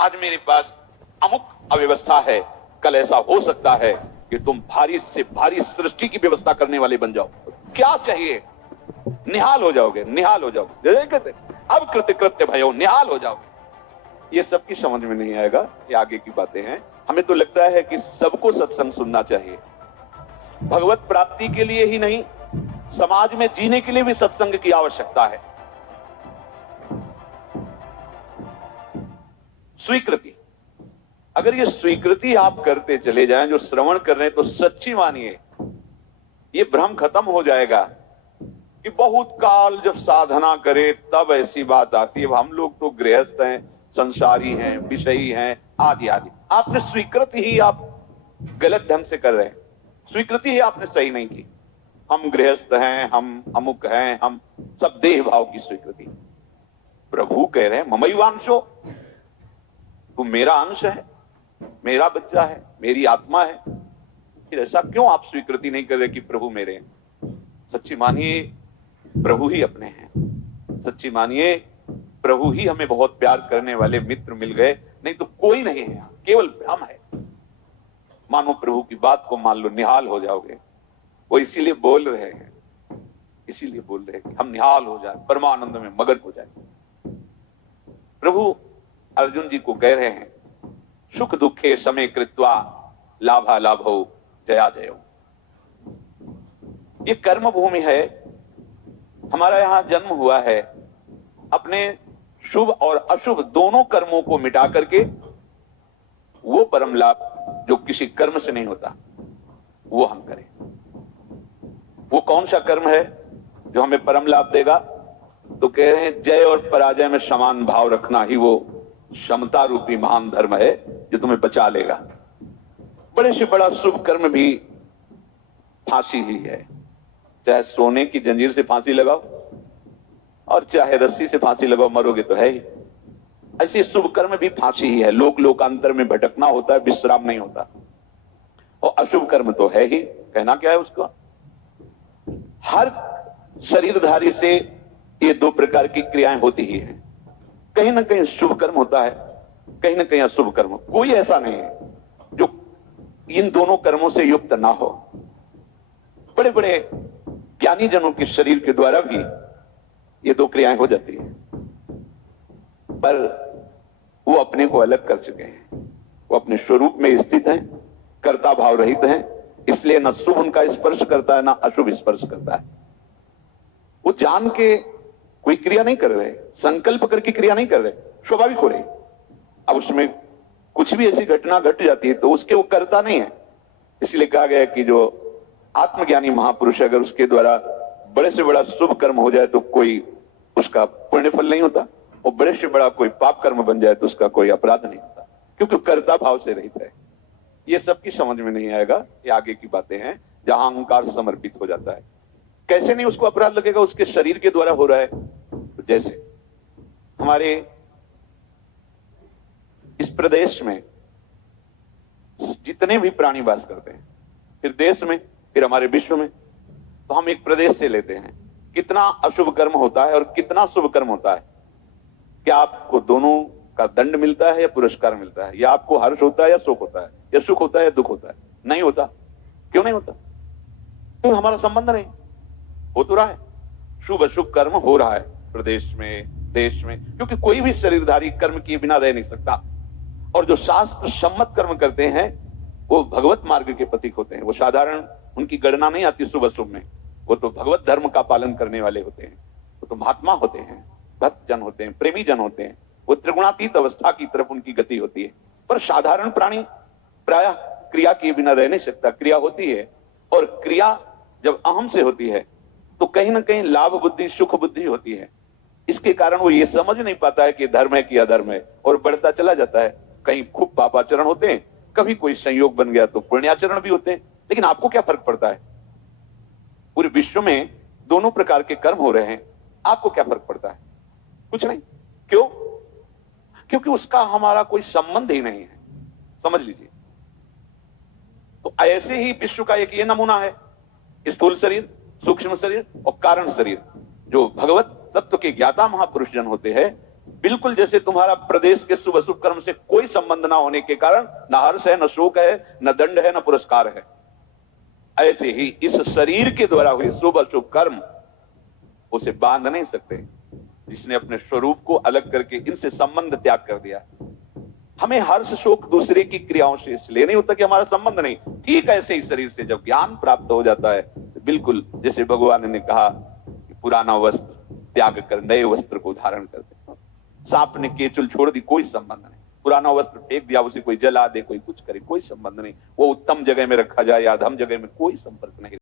आज मेरे पास अमुक अव्यवस्था है, कल ऐसा हो सकता है कि तुम भारी से भारी सृष्टि की व्यवस्था करने वाले बन जाओ। क्या चाहिए? निहाल हो जाओगे, निहाल हो जाओगे। जैसे कहते अब कृत्य कृत्य भयो, निहाल हो जाओगे। ये सबकी समझ में नहीं आएगा, ये आगे की बातें हैं। हमें तो लगता है कि सबको सत्संग सुनना चाहिए, भगवत प्राप्ति के लिए ही नहीं, समाज में जीने के लिए भी सत्संग की आवश्यकता है। स्वीकृति, अगर ये स्वीकृति आप करते चले जाएं, जो श्रवण कर रहे हैं, तो सच्ची मानिए ये भ्रम खत्म हो जाएगा कि बहुत काल जब साधना करे तब ऐसी बात आती है। हम लोग तो गृहस्थ हैं, संसारी हैं, विषयी हैं, आदि आदि। आपने स्वीकृति ही आप गलत ढंग से कर रहे हैं, स्वीकृति ही आपने सही नहीं की। हम गृहस्थ हैं, हम अमुक हैं, हम सब देह भाव की स्वीकृति। प्रभु कह रहे हैं ममैवांशो, तू मेरा अंश है, मेरा बच्चा है, मेरी आत्मा है। फिर ऐसा क्यों आप स्वीकृति नहीं कर रहे कि प्रभु मेरे हैं? सच्ची मानिए प्रभु ही अपने हैं। सच्ची मानिए प्रभु ही हमें बहुत प्यार करने वाले मित्र मिल गए, नहीं तो कोई नहीं है, केवल भ्रम है। मानो प्रभु की बात को मान लो, निहाल हो जाओगे। वो इसीलिए बोल रहे हैं, इसीलिए बोल रहे हैं कि हम निहाल हो जाए, परमानंद में मगन हो जाए। प्रभु अर्जुन जी को कह रहे हैं सुख दुखे समय कृत्वा लाभा लाभो जया जयो। ये कर्म भूमि है, हमारा यहां जन्म हुआ है। अपने शुभ और अशुभ दोनों कर्मों को मिटा करके वो परम लाभ जो किसी कर्म से नहीं होता वो हम करें। वो कौन सा कर्म है जो हमें परम लाभ देगा? तो कह रहे हैं जय और पराजय में समान भाव रखना ही वो समता रूपी महान धर्म है जो तुम्हें बचा लेगा। बड़े से बड़ा शुभ कर्म भी फांसी ही है, चाहे सोने की जंजीर से फांसी लगाओ और चाहे रस्सी से फांसी लगाओ, मरोगे तो है ही। ऐसे शुभ कर्म भी फांसी ही है, लोक लोकांतर में भटकना होता है, विश्राम नहीं होता। और अशुभ कर्म तो है ही, कहना क्या है उसका? हर शरीरधारी से ये दो प्रकार की क्रियाएं होती ही हैं। कहीं ना कहीं शुभ कर्म होता है, कहीं ना कहीं अशुभ कर्म। कोई ऐसा नहीं है जो इन दोनों कर्मों से युक्त ना हो। बड़े बड़े ज्ञानी जनों के शरीर के द्वारा भी ये दो क्रियाएं हो जाती है, पर वो अपने को अलग कर चुके हैं। वो अपने स्वरूप में स्थित हैं, कर्ता भाव रहित हैं, इसलिए न शुभ उनका स्पर्श करता है, ना अशुभ स्पर्श करता है। वो जान के कोई क्रिया नहीं कर रहे, संकल्प करके क्रिया नहीं कर रहे, स्वाभाविक हो रही। अब उसमें कुछ भी ऐसी घटना घट जाती है तो उसके वो करता नहीं है। इसलिए कहा गया कि जो आत्मज्ञानी महापुरुष, अगर उसके द्वारा बड़े से बड़ा शुभ कर्म हो जाए तो कोई उसका पुण्य फल नहीं होता, और बड़े से बड़ा कोई पाप कर्म बन जाए तो उसका कोई अपराध नहीं होता, क्योंकि कर्ता भाव से रहित है। ये सबकी समझ में नहीं आएगा, ये आगे की बातें हैं जहां अहंकार समर्पित हो जाता है। कैसे नहीं उसको अपराध लगेगा? उसके शरीर के द्वारा हो रहा है। तो जैसे हमारे इस प्रदेश में जितने भी प्राणी वास करते हैं, फिर देश में, फिर हमारे विश्व में, तो हम एक प्रदेश से लेते हैं, कितना अशुभ कर्म होता है और कितना शुभ कर्म होता है। क्या आपको दोनों का दंड मिलता है या पुरस्कार मिलता है? या आपको हर्ष होता है या शोक होता है? या सुख होता है या दुख होता है? नहीं होता। क्यों नहीं होता? क्योंकि हमारा संबंध नहीं। हो तो रहा है, शुभ अशुभ कर्म हो रहा है प्रदेश में, देश में, क्योंकि कोई भी शरीरधारी कर्म किए बिना रह नहीं सकता। और जो शास्त्र सम्मत कर्म करते हैं वो भगवत मार्ग के प्रतीक होते हैं। वो साधारण उनकी गणना नहीं आती शुभ अशुभ में, वो तो भगवत धर्म का पालन करने वाले होते हैं। वो तो महात्मा होते हैं, भक्त जन होते हैं, प्रेमी जन होते हैं। वो त्रिगुणातीत अवस्था की तरफ उनकी गति होती है। पर साधारण प्राणी प्रायः क्रिया किए बिना रह नहीं सकता। क्रिया होती है, और क्रिया जब अहम से होती है तो कहीं ना कहीं लाभ बुद्धि, सुख बुद्धि होती है। इसके कारण वो ये समझ नहीं पाता है कि धर्म है कि अधर्म है, और बढ़ता चला जाता है। कहीं खूब पापाचरण होते हैं, कभी कोई संयोग बन गया तो पुण्याचरण भी होते हैं। लेकिन आपको क्या फर्क पड़ता है? पूरे विश्व में दोनों प्रकार के कर्म हो रहे हैं, आपको क्या फर्क पड़ता है? कुछ नहीं। क्यों? क्योंकि उसका हमारा कोई संबंध ही नहीं है। समझ लीजिए। तो ऐसे ही विश्व का एक ये नमूना है, स्थूल शरीर, सूक्ष्म शरीर और कारण शरीर। जो भगवत तत्व के ज्ञाता महापुरुष जन होते हैं बिल्कुल जैसे तुम्हारा प्रदेश के शुभ अशुभ कर्म से कोई संबंध ना होने के कारण न हर्ष है, न शोक है, न दंड है, न पुरस्कार है, ऐसे ही इस शरीर के द्वारा हुए शुभ अशुभ कर्म उसे बांध नहीं सकते। जिसने अपने स्वरूप को अलग करके इनसे संबंध त्याग कर दिया। हमें हर्ष शोक दूसरे की क्रियाओं से इसलिए नहीं होता कि हमारा संबंध नहीं। ठीक ऐसे ही शरीर से जब ज्ञान प्राप्त हो जाता है तो बिल्कुल जैसे भगवान ने कहा कि पुराना वस्त्र त्याग कर नए वस्त्र को धारण कर दे। सांप ने केचुल छोड़ दी, कोई संबंध नहीं। पुराना वस्त्र फेंक दिया, उसे कोई जला दे, कोई कुछ करे, कोई संबंध नहीं। वो उत्तम जगह में रखा जाए या अधम जगह में, कोई संपर्क नहीं।